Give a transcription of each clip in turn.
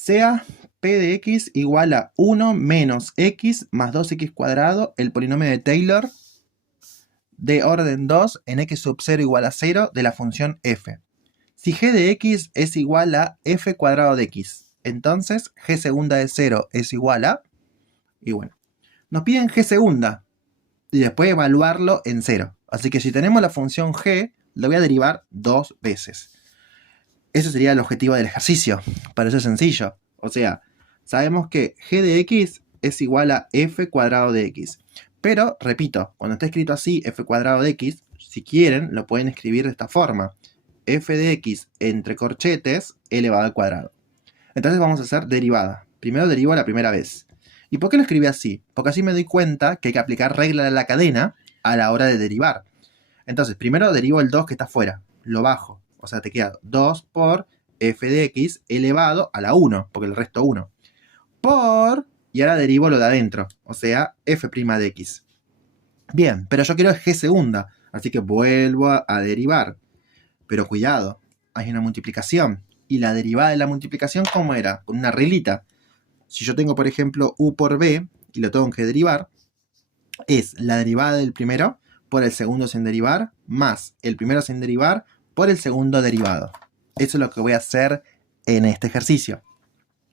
sea p de x igual a 1 menos x más 2x cuadrado, el polinomio de Taylor de orden 2 en x sub 0 igual a 0 de la función f. Si g de x es igual a f cuadrado de x, entonces g segunda de 0 es igual a... Y bueno, nos piden g segunda y después evaluarlo en 0. Así que si tenemos la función g, lo voy a derivar 2 veces. Ese sería el objetivo del ejercicio. Parece sencillo. O sea, sabemos que g de x es igual a f cuadrado de x. Pero, repito, cuando está escrito así, f cuadrado de x, si quieren, lo pueden escribir de esta forma. F de x entre corchetes elevado al cuadrado. Entonces vamos a hacer derivada. Primero derivo la primera vez. ¿Y por qué lo escribí así? Porque así me doy cuenta que hay que aplicar regla de la cadena a la hora de derivar. Entonces, primero derivo el 2 que está afuera. Lo bajo. O sea, te queda 2 por f de x elevado a la 1, porque el resto 1. Por... Y ahora derivo lo de adentro, o sea, f' de x. Bien, pero yo quiero g segunda, así que vuelvo a derivar. Pero cuidado, hay una multiplicación. Y la derivada de la multiplicación, ¿cómo era? Con una reglita. Si yo tengo, por ejemplo, u por b, y lo tengo que derivar, es la derivada del primero por el segundo sin derivar, más el primero sin derivar por el segundo derivado. Eso es lo que voy a hacer en este ejercicio.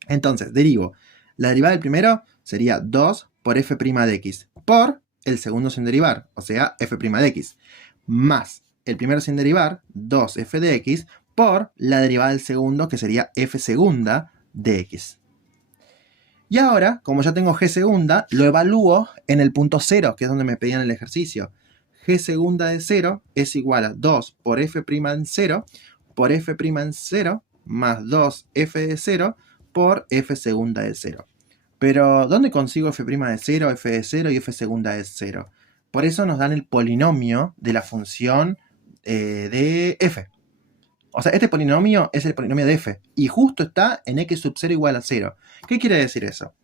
Entonces, derivo. La derivada del primero sería 2 por f' de x por el segundo sin derivar, o sea, f' de x, más el primero sin derivar, 2f de x, por la derivada del segundo, que sería f segunda de x. Y ahora, como ya tengo g segunda, lo evalúo en el punto 0, que es donde me pedían el ejercicio. G segunda de 0 es igual a 2 por f' en 0 por f' en 0 más 2f de 0 por f segunda de 0. Pero, ¿dónde consigo f' de 0, f de 0 y f segunda de 0? Por eso nos dan el polinomio de la función de f. O sea, este polinomio es el polinomio de f. Y justo está en x sub 0 igual a 0. ¿Qué quiere decir eso?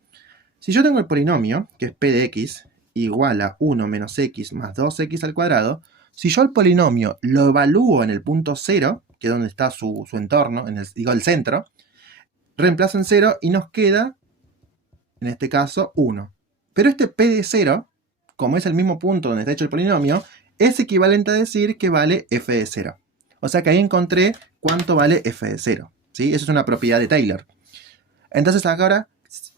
Si yo tengo el polinomio, que es p de x, igual a 1 menos x más 2x al cuadrado, si yo el polinomio lo evalúo en el punto 0, que es donde está su entorno, digo el centro, reemplazo en 0 y nos queda, en este caso, 1. Pero este p de 0, como es el mismo punto donde está hecho el polinomio, es equivalente a decir que vale f de 0. O sea que ahí encontré cuánto vale f de 0. ¿Sí? Eso es una propiedad de Taylor. Entonces ahora,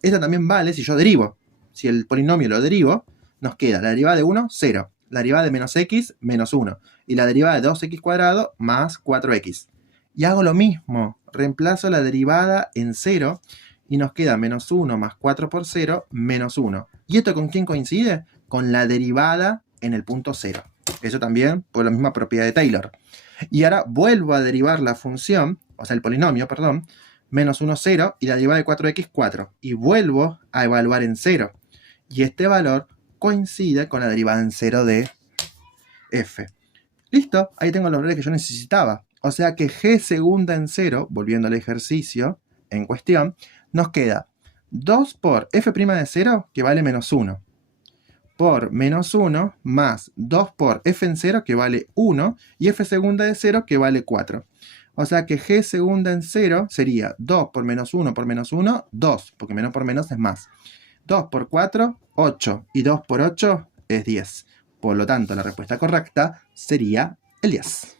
esta también vale si yo derivo. Si el polinomio lo derivo, nos queda la derivada de 1, 0. La derivada de menos x, menos 1. Y la derivada de 2x cuadrado más 4x. Y hago lo mismo. Reemplazo la derivada en 0 y nos queda menos 1 más 4 por 0, menos 1. ¿Y esto con quién coincide? Con la derivada en el punto 0. Eso también por la misma propiedad de Taylor. Y ahora vuelvo a derivar la función, o sea el polinomio, perdón, menos 1, 0, y la derivada de 4x, 4. Y vuelvo a evaluar en 0. Y este valor coincide con la derivada en 0 de f. Listo, ahí tengo los valores que yo necesitaba. O sea que g segunda en 0, volviendo al ejercicio en cuestión, nos queda 2 por f' de 0, que vale menos 1, por menos 1, más 2 por f en 0, que vale 1, y f segunda de 0, que vale 4. O sea que g segunda en 0 sería 2 por menos 1 por menos 1, 2, porque menos por menos es más. 2 por 4, 8, y 2 por 8 es 10. Por lo tanto, la respuesta correcta sería el 10.